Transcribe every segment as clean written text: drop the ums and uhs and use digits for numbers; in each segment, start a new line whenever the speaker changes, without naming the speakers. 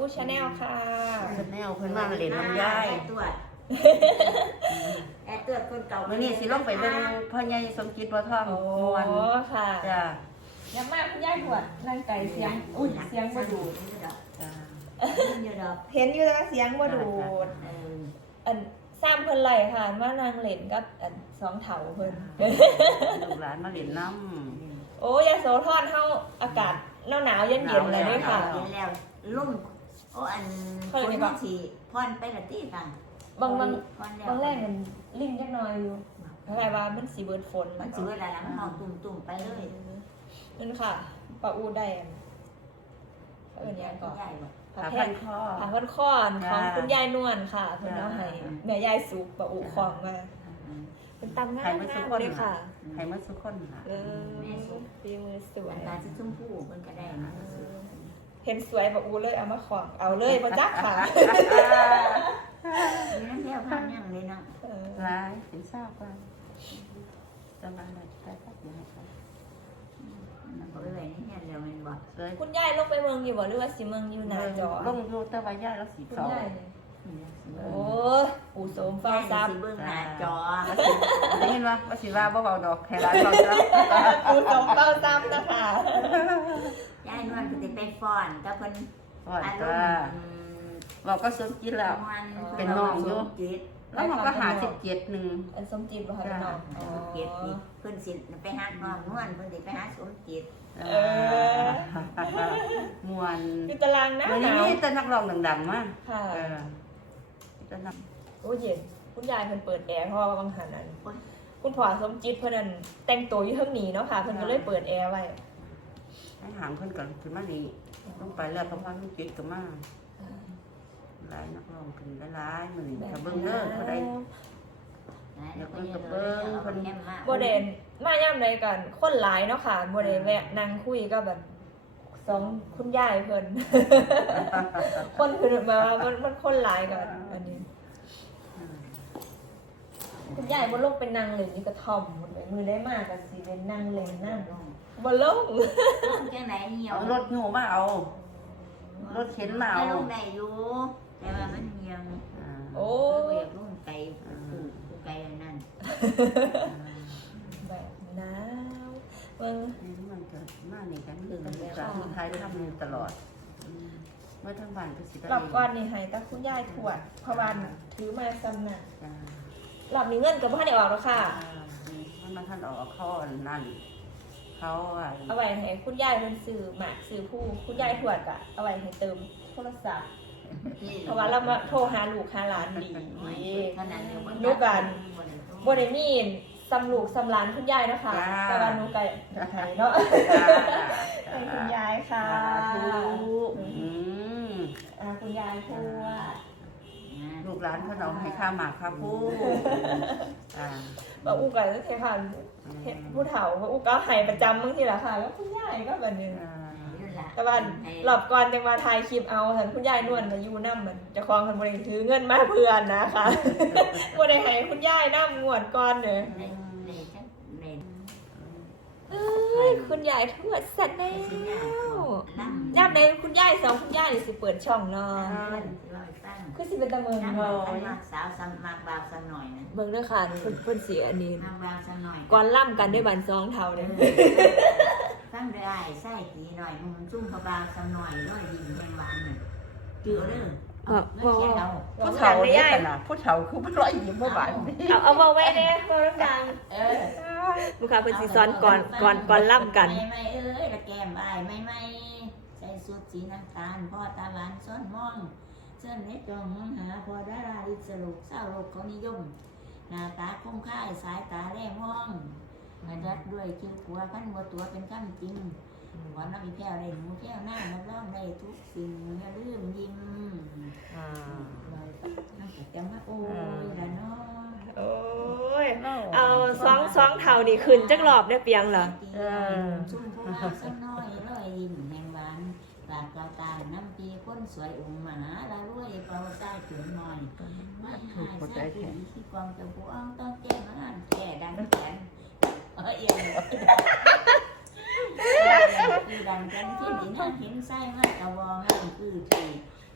ชาแนลค่ะ
แนวเพิ่นมาเล่นน้ำยาย
ตัวคนเก่า
มื้อนี้สิลงไปเบิ่งพ่อใหญ่สมจิตบ่ทองม่วน
ค่ะ
จ้า
ยังมากคุณยายถวดนั่งไก่เสียงอุ้ยเสียงบ่ดูด
จ้า
เห็นอยู่แล้วเสียงบ่ดูดอันซ้ำเพิ่นไหลค่ะว่านางเล่นกับอันสองเถาเพิ่น
ลูกหลานมาเล่นน้ำ
โอ้ยาโสธรเฮาอากาศหนาวๆเย็นๆเลยด้วยค่ะ
เย็นแล้วลุ่มโอ้อันคนที่พรไปละตี้ค่ะ
บางแรกมันลิ่นจักหน่อยอยู่อะไรว่ามันสิเบิดฝน
มันสิเบิดอะไรมันห้องตุ่มๆไปเลย
นั่นค่ะปลาอูได้เอิ้นยังก่อน
ผ้าพันคอ
ของคุณยายนวลค่ะเพิ่นเอาให้แม่ยายสุกปลาอูของมาเป็นตำง่ายๆเลยค่ะ
ให้มาสุกคนค่ะ
แม่สุกฝีมือสวย
ตาสิชมพูเพิ่นก็ได้
เห็นสวยปลาอูเลยเอามาของเอาเลยบ่จักค่ะ
นี่นั่นแล้วพันยังเลยเนาะ
หลายสิทราบว่าจะมาหน่อยไปสักอย่างค่ะ
บ่เอ้ยนี่เห็นแล้วแม่นบ่
คุณยายลงไปเมืองอยู่บ่หรือว่าสิเมืองอยู่หน้าจอ
ลงอยู่แต่ว่าย่าแล้วสิสอง
โอ้ปู่โสมฟ้าซับ
เบิ่งหน้าจอ
ได้ยินว่าสิว่าบ่เบาดอกให้ร้านเบาซะ
ปู่โสมฟ้าซับนะคะ
ยายนวลก็สิไปฟ้อนแต่เพิ่น
อารมณ์บอกก็สมจิตแล้วเป็นน้องอยู่แล้วมันก็หา17นึง
อันสมจิตบ่ค่ะเป็นน้อง
เก็บนี่เพิ่นสิไปหาน้องนวลเพิ่นสิไปหาสมจิต
ม่วน
อยู่ตารางนะ
วันนี้แต่นักร้องดังๆมา
ค่ะ
จะน
ำโอ้เย็นคุณยายเพิ่นเปิดแอร์เพราะว่าบางหันนั้นคุณพ่อสมจิตเพิ่นนั่นแต่งตัวอยู่เทิงนี้เนาะค่ะเพิ่นก็เลยเปิดแอร์ไว้
ให้หางเพิ่นก่อนขึ้นมานี่ต้องไปแล้วเพราะว่าลูกจิตก็มาหลายนักร้องขึ้นหลายๆมื้อนี้ถ้าเบิ่งเด้อเท่าใดอยากเบิ่งก็เบิ่งเพิ่น
บ่ได้มายามใดกันคนหลายเนาะค่ะบ่ได้แวะนั่งคุยก็แบบสองคุณยายเพิ่นคนคือมามันคนหลายกันอันนี้คุณยายบ่ลงเป็นนางเลยนี่กระท่อมหมดเลยมือได้มากก็สิเป็นนางเลยนั่นบ่ลง
จังไหนเหี่ยว
รถงูมาเอารถเข็นมาเอา
ลงได้อยู่แต่ว่ามันเหี่ยว
โอ้
ยลงไกลผู้ไกลนั่น
แบบนั้น
มันเกิดมานี่กันคือการสุดท้ายทำตลอดเมื่อทั้งบ้านก็สิ
รอบก่อนนี่ให้ตาคุณยายถวดเพราะว่าถือมาซ้ำน่ะรอบนี้เงินก็บ่ทันได้ออกแล้วค่ะ
มันท่านออกข้อนั่นเขา
เอาไว้ให้คุณยายเพิ่นซื้อหมากซื้อผู้คุณยายถวดก็เอาไว้ให้เติมโทรศัพท์เพราะว่าเรามาโทรหาลูกหาหลานดีนูกันบ่ได้มีสำลูกสำหลานคุณยายนะคะแต่ว่านูไก่เนาะให้คุณยายค่ะคุณยายพูด
ลูกหลานเขาเอาให้ข้าหมากข้าผู้
ว่าอูไก่ก็เทค่ะผู้เฒ่าว่าอูก็ให้ประจำบางทีแหละค่ะแล้วคุณยายก็แบบนึงแต่ว่าหลบก่อนจังมาถ่ายคลิปเอาท่านคุณยายนวลมาอยู่น้ำเหมือนจะคลองคนบริถือเงินมาเพื่อนนะคะบริให้คุณยายน้ำงวดก่อนเลยคุณยายทวดสัตว์แล้วย่ำในคุณยายสองคุณยายสิเปิดช่องเนาะคือสิเป็นตะเมือง
เนาะสาวสมัครบาวสักหน่อยนะ
เบิ่งด้วยค่ะเพิ่นเสียอันนี้
มากบาวสักหน่อย
ก่อนล่ำกันด้วยบันซองเท่าเลย
ฟังได้ใส่ตีหน่อยมึงซุ่มเขาบาวสักหน่อยด้วยยิ้มแย้มหวานหนึ่งเจือเด้อ
ผู้เฒ่าเนี่ยขนาดผู้เฒ่าคือมันร้อยยิ้มหวาน
เอามาไว้เนี่ยเราดังลูกค้าเพิ่นสิซ้อนก่อนล่ำกัน
ไม่เอ้ยละแก้มอ้ายไม่ใส่สูทสีน้ำตาลพ่อตาหวานซ้อนมองเส้นเน็ตจองหาพอดาราดิสรุปเศร้าโลกเขานิยมหน้าตาคมค่ายสายตาแรงห้องมาดัดด้วยคิ้วขัวขั้นบัวตัวเป็นขั้นจริงหวานน้ำอีแก้วได้หมูแก้วหน้านับร้องได้ทุกสิ่งอย่าลืมยิ้มจำว่าโอ้ยละเนาะ
โอ้ยเอาสองเท่านี่ขึ้นจักรอบได้เปียงเหรอ
ชุ่มผู้ว่าสักน้อยร้อยยิ้มแห่งหวานปากกาวตาน้ำปีก้นสวยองค์มหาละรวยเป่าใต้ถึงหน่อยมาหายใส่ผีที่กองจะผู้อ้องต้องแก้งานแก่ดังแขนเอียงดังกันที่นี่นั่งเห็นไส้มากกระวองนั่นคือที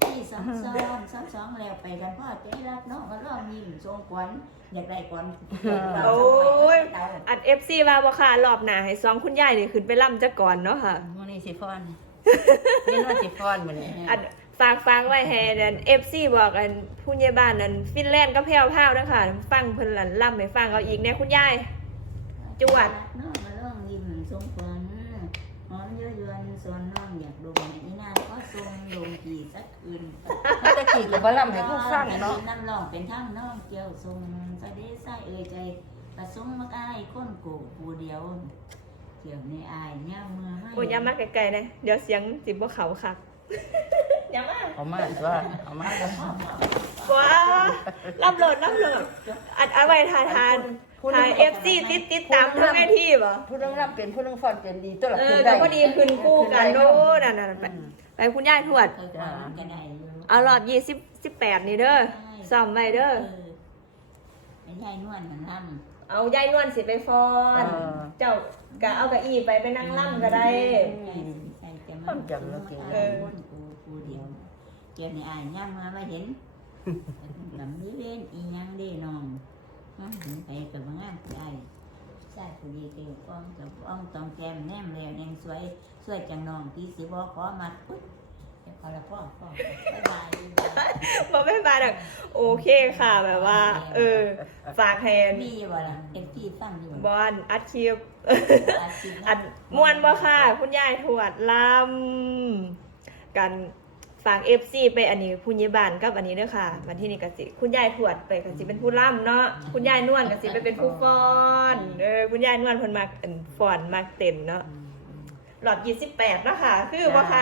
ที่ซ้ำแล้วไปกันพ่อใจรักน้องก็ร้องยิ้มทรงขวัญอยากได้ขวัญ
โอ้ยอัด FC ว่าบ่ค่ะรอบหน้าให้ซองคุณยายนี่ขึ้นไปล่ำจักก่อนเนาะค่ะ
มื้อนี้สิฟ้อนเรียนว่าสิฟ้อนมื้อนี้
อัดฟังไว้ให้นั่น FC บอกอันผู้ใหญ่บ้านนั่นฟินแลนด์ก็แพ้วๆเด้อค่ะฟังเพิ่นลั่นล่ำให้ฟังเอาอีกแน่คุณยายจวด
น้องมาร้องยิ้มทรงขวัญหอมเยอะยวนส่วนน้องอยากดมอีนางก็ทรงดมกี่สักคืน
ตะกี้ก็บ่ล่ำให้ผู้ฟังเนาะ
น้ำร้องเป็นทั้งน้องเกี่ยวทรงสะเดใส่เอ่ยใจประสงค์มักอายคนโกผู้เดียวเกี่ยวในอายเนี่ยเมื่อให้
โอ้ยอย่ามาไกลๆนะเดี๋ยวเสียงสิบ่เข้าคักอย่ามา
เอามาตัวเอามา
ว้าล่ำโหลดอันไว้ทาย FC ติดตามทั้งหน้าที่บ่
ผู้นึงรำเป็นผู้นึงฟ้อนเป็นดีตัวละ
เอ
ขึ้
อน ก็
ได้
พอดีขึ้นคู่กันโน่นนั่นไปคุณยายทวด
เคยฟังกันได้อยู่
เอาหลอด18นี่เด้อซ่อมไว้เด้อ
เป็นยายนวลมันล่ำ
เอายายนวลสิไปฟ้อน เจ้ากะเอากะอีไปนั่งล่ำก็ได้
ใจจะมันจำแล้วเกี่ยวคนกูเดียวเกี่ยวในอายย่ำมาไม่เห็นลำนี้เล่นอีหยังเด้น้องมาเห็นไปกับงามได้ใช่ผู้ดีเกี่ยวอ้อมกับอ้อมตองแก้มแนมแล้วยังสวยจังน้องพี่สิบอขอมาปุ๊บพอละพ่อบ๊ายบาย
บอกไม่บายหรอกโอเคค่ะแบบว่า ฝากแทน
มีบ่ล่ะเอ็มพี่ฟังอยู่
บอลอัดคลิปอัดม่วนบ่ค่ะ คุณยายทวดลำกันฝาก FC ไปอันนี้ผู้ใหญ่บ้านกับอันนี้เด้อค่ะวันที่นี่กสิคุณยายทวดไปกสิเป็นผู้ล่ำเนาะคุณยายนวลกสิไปเป็นผู้ฟ้อนคุณยายนวลเพิ่นมักฟ้อนมักเต้นเนาะหลอด28เนาะค่ะ คือบ่ค่ะ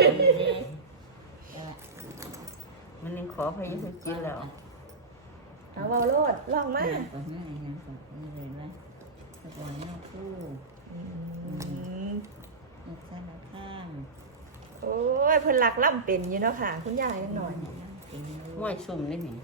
มันนึงขอพยายามกินแล้ว
เอาเว้าโลดลองมา
ก่อนหน้ายังก่อนนี่เลยว่าตะกอนแม่คู่นักสารข้าม
โอ้ยเพิ่นรักล่ำเป็นอยู่เนาะค่ะ คุณยายนิดหน่อย
ม้วยซุ่มนี่นี่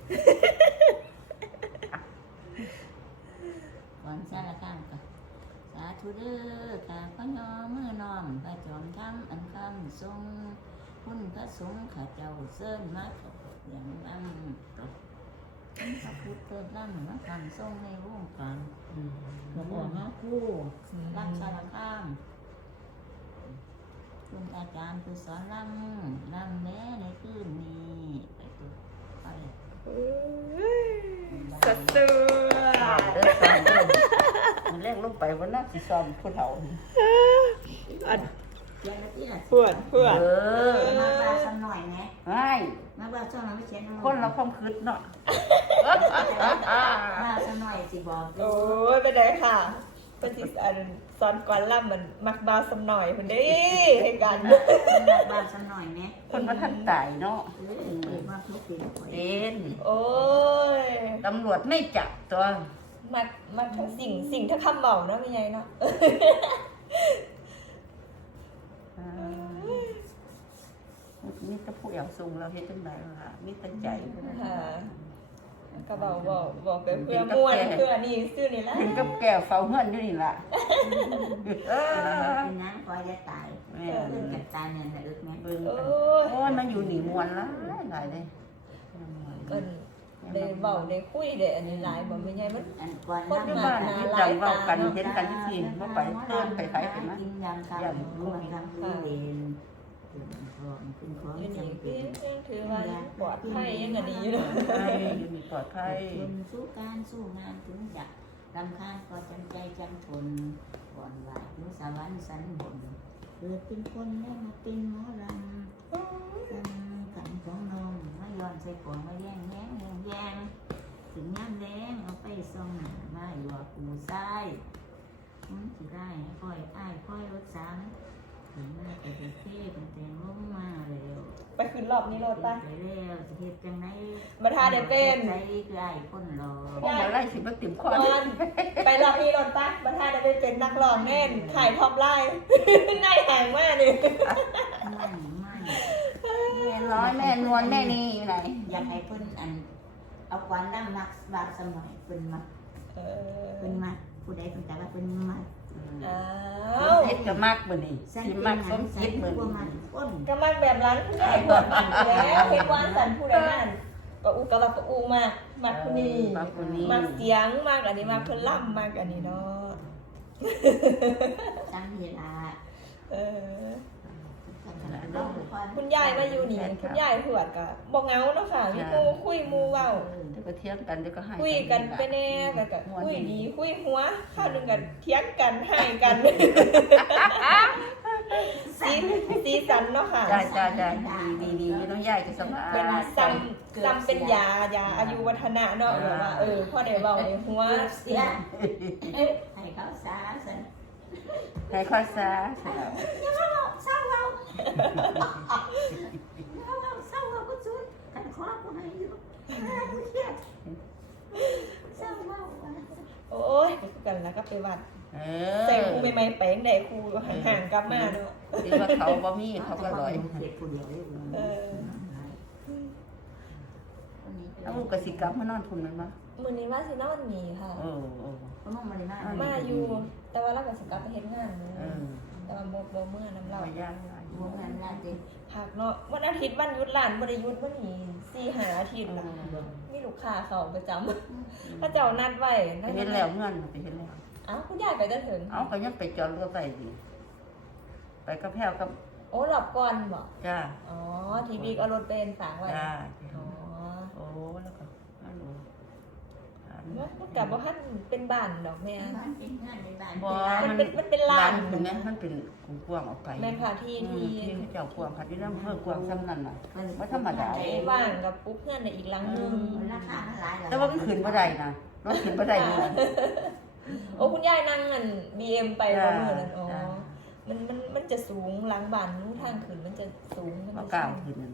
ก่อนสารข้ามก็สาธุเด้อข้าพยอมือน้อมพระจอมทำอันคำทรงคุณพระสงฆ์ข้าเจ้าเสิญมาอย่างอันตกพระพุทธร่ำมาคำทรงในวงการหลวงพ่อมาคู่ร่ำสารข้ามคุณอาจารย์คือสอนร่ำแม่ในคืนนี้ไปตัวไป
สัตว์ตัว
มันแรงลงไปวันน่าสิซ้อมผู้เฒ่า
อัน
เขียนแล้วที่ไหน
เพื่อน
มาบ้าสักหน่อยนะ
ง่าย
มาบ้าสักหน่อยไม่เขียน
คนเราความคิดเนาะ
บ้าสักหน่อยสิบอก
โอ้ยไปไหนค่ะเป็นสิอันสอนก่อนล่ำเหมือนมักบาวสำหน่อยคนนี้ให้กัน
บ้าสักหน่อยนะ
คนมาทันตายเนาะ
มาทุกปี
เป็น
โอ้ย
ตำรวจไม่จับตัว
มักทั้งสิ่งทั้งคำบอกเนาะเป็นไงเนาะ
มีแต่ผู้อยากสูงเราเฮ็ดจังไดล่ะมีแต่ใจ
ค่ะก็บอกไปเพื่อม่วนเพื่อนี่ซื่อนี่ละ
เห็นกับแก้วเฝ้าเฮือนอยู่นี่ล่ะ
เป็นน้ำคอยจะตายเรื่องกับตายเนี่ยนะอึกไหม
เบิ่ง
โอ้ย
โอ้ยมันอยู่นี่มวนละหลายเลย
เอิ้นได้เว้าได้คุยได้อันนี้หลายบ่เป็นไงมัน
อันก่อน
คนที่บ้านนี่จังเว้ากันเห็นกันที่ทีบ่ไปเดินไปไผไปมา
กินยำกันร่วมกันคือเวนเป็นของ
อยู่นี่
จำ
คื
เป็
อน ถือว่าปลอดภัยยังก็ดีอยู่เนาะ
อยู่นี่ปลอดภัย
คนสู้การสู้งานถึงจะรำคาญก็จำใจจำทนก่อนว่าถึงสวรรค์สันบนเกิดเป็นคนแล้วมาเป็นหมอลำกันของน้องมาย้อนใส่ก่อนมาแย่งถึงย่ำแดงเอาไปส่องหน้ามาอยู่ว่าปูซ้ายมันสิได้ค่อยอ้ายค่อยรถสามถึงมาแต่เท่เป็นแต่งลงมาแล้ว
ไปขึ้นรอบนี้รถป่ะ
ไปแล้วจะเฮ็ดจังได
มาทาได้เป็น
ใจคืออ้ายคนรอ
พวกมาไล่สิมาติ่มคอ
ก่อนไปรอบนี้รถป่ะมาทาได้เป็นนักร้องแน่นถ่ายท็อปไลน์นายแหงมากเลย
ไม่
แม่น้อยแม่นวลแม่นี่อยู่ไหน
อยากให้เพิ่นอันเอาควันดั้งมักบาดสมอยเพิ่นมาผู้ใดสนใจว่าเพิ่นมา
อ้าว
คิดก็มักมื้อนี้สิมักสมคิดมื้อ
บ่
นี้
มันก้น
ก็มักแบบร้านคุณยายปวดแล้วเฮ็ดวานสันผู้ใดนั่นก็อุกะว่าก็อูมากมักผู้นี้
มักคนนี้
มักเสียงมากอันนี้มากเพิ่นล่ำมากอันนี้เนาะ
จังเวลา
เออ
คุ
คุณยายมาอยู่นี่คุณยายหวดก็บ่เหงาเนาะค่ะมีหมู่คุยหมู่เว้า
เดี๋ยวก็เถียงกันเดี๋ยวก็ให้
คุยกันไปแน่แล้วก็คุยดีคุยหัวข้าวหนึงกันเถียงกันให้กันสีสันเนาะค่ะ
จ้าดีอยู่น้องยายก็สบาย
เป็นซ้ำเป็นยาอายุวัฒนะเนาะแบบว่าพ่อได้เว้าในหัว
เสียให้เขาสาสัน
ให้ข้อซา
อย่ามาเราเศร้าเราเศร้าเราก็จุดกันคอกูให้อยู่กูเครียดเศร้าเรา
โอ้ยกันแล้วก็ไปวัดใส่ครูใหม่ๆแปลงได้ครูห่างๆกลับมาเนาะ
ที่ว่าเขาบ่มีเขาก็ลอย
เด็กคนเดียวเลย
แล้วลูกก็สิกลับมานอนพุ่นแม่นบ่
มื้อนี้ว่าสินอนนี่ค่ะ
เขาน้องมาเลยมาก
มาอยู่ แต่ว่าเราก็สิกลับไปเฮ็ดงานมื้อ
เออ
แต่ว่าบ่เมื่อน้ำ
เรา
เรา
ย่าง
วงงานน่าจะ
พักเนาะวันอาทิตย์วันหยุดร้านบ่ได้หยุดมื้อนี้4-5อาทิตย์ล่ะมีลูกค้าเข้าประจำเขาเจ้านัดไว้
ไปเห็นแล้วเงื่อนไปเห็นแล้ว
เอ้าคุณยายไปจะถึง
เอาก็ยังไปจอดรถไปดิไปกับแพรวกับ
โอ้รอบก่อนบ่
จ้า
อ๋อทีวีก็เอารถเป็นฝางไว้
จ้า
อ๋อ
โอ้แล้วก็ฮัลโหล
มันกับว่าท่านเป็นบ้านดอกแม่
บ้านเป็นงานในบ้าน
บ่
มันเป็นลาน
ถึงแม้มันเป็นกว้างออกไป
แม่ค่ะที่
เจ้ากว้างค่ะที่นั่นเพิ่มกว้างซ้ำนั่นน่ะว่าธรรมดา
ว่างกับปุ๊บเพื่อนในอีกหลังนึง
ราคาหลาย
แต่ว่ามันขึ้นบ่ได้นะรถขึ้นบ่ได้นี่
โอ้คุณยายนั่งเงิน BM ไปว่ามือนั้นอ๋อมันจะสูงหลังบ้านนู้นทางขึ้นมันจะสูง
บ่กล้าขึ้นนั่น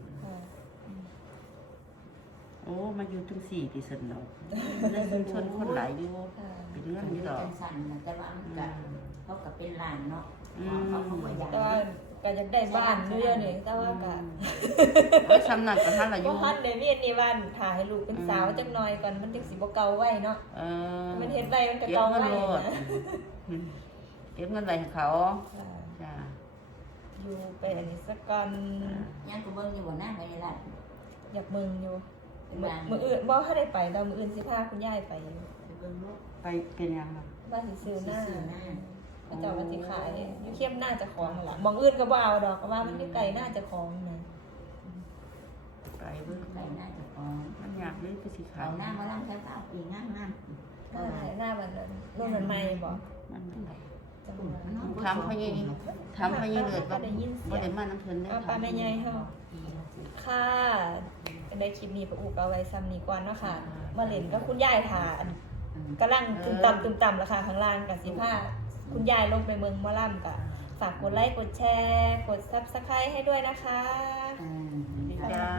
โอ้มาอยู่ถึง4ที่สุดเนาะในชุมชนคนหลายอยู่เป็นเรื่องนี้ดอก
เป็นสั่นแต่ว่าเขากับเป็นลานเนาะเขาก็อยาก
แต่ว่าก็อยากได้บ้านด้วยนี่แต่ว่าก็
โอ้ยซ้ำนั่นก็ทันละอ
บ่
ยู่
ทันได้มีอันนี้บ้านถ่ายให้ลูกเป็นสาวจักหน่อยก่อนมันจังสิบ่เก่าไว้เนาะมันเฮ็ดไว้มันก็
เก็บ
เก่า
เงิน
ไว้
โลด
นะ
เก็บเงินไว้ให้เขาจ้า
อยู่ไปอันนี้สักก่อน
ยังกูเบิ่งอยู่บนหน้าไปนี่แหละ
อยากเมืองอยู่มืออื่นบ่ถ้าได้ไปแต่มืออื่นสิพาคุณยายไปอยู่
เบิ่งลูก
ไปเป็นยังไง
บ้านสิซื้อหน้าพระเจ้าวันสิขายอยู่เข้มหน้าจะของนั่นล่ะมองอื่นก็บ่เอาดอกก็ว่ามันอยู่ไกลหน้าจะของนะ
ไปเบิ่ง
ไปหน้าจะพอ
มันอยากเลยไปสิขา
เอา
ว
หน้ามาล่ำแค่เปล่าปีงาม
หน้าหน้าวันนั้นนู่นมันไม่บ่
มันไม่ไหล
จังหวะ
ทำเขายังทำเขายังเลือดว่าบ่ได้มาน้ำเพลินเลย
เอาปลาแม่ใหญ่เฮาค่ะในคลิปนี้ป้าอูก็เอาไว้ซ้ำนี้ก่อนเนาะค่ะมาเล่นกับคุณยายทานกำลังตึมต่ำราคาข้างล่างกับสิผ้าคุณยายลงไปเมืองมะล่ำกะฝากกดไลค์กดแชร์กด Subscribe ให้ด้วยนะคะ
จ้า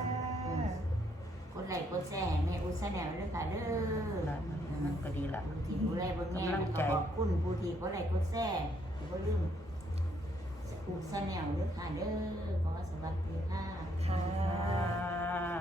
คนไหลคนแซ่แม่อุตส่าห์แนวเลยค่ะเด้อ
มันก็ดีละ
ที่ผู้ใดบ่แง่ก็ขอบคุณผู้ที่บ่ไหลคนแซ่บ่ลืมอุตส่าห์แนวเลยค่ะเด้อขอสวัสดีค่ะ
ค่ะ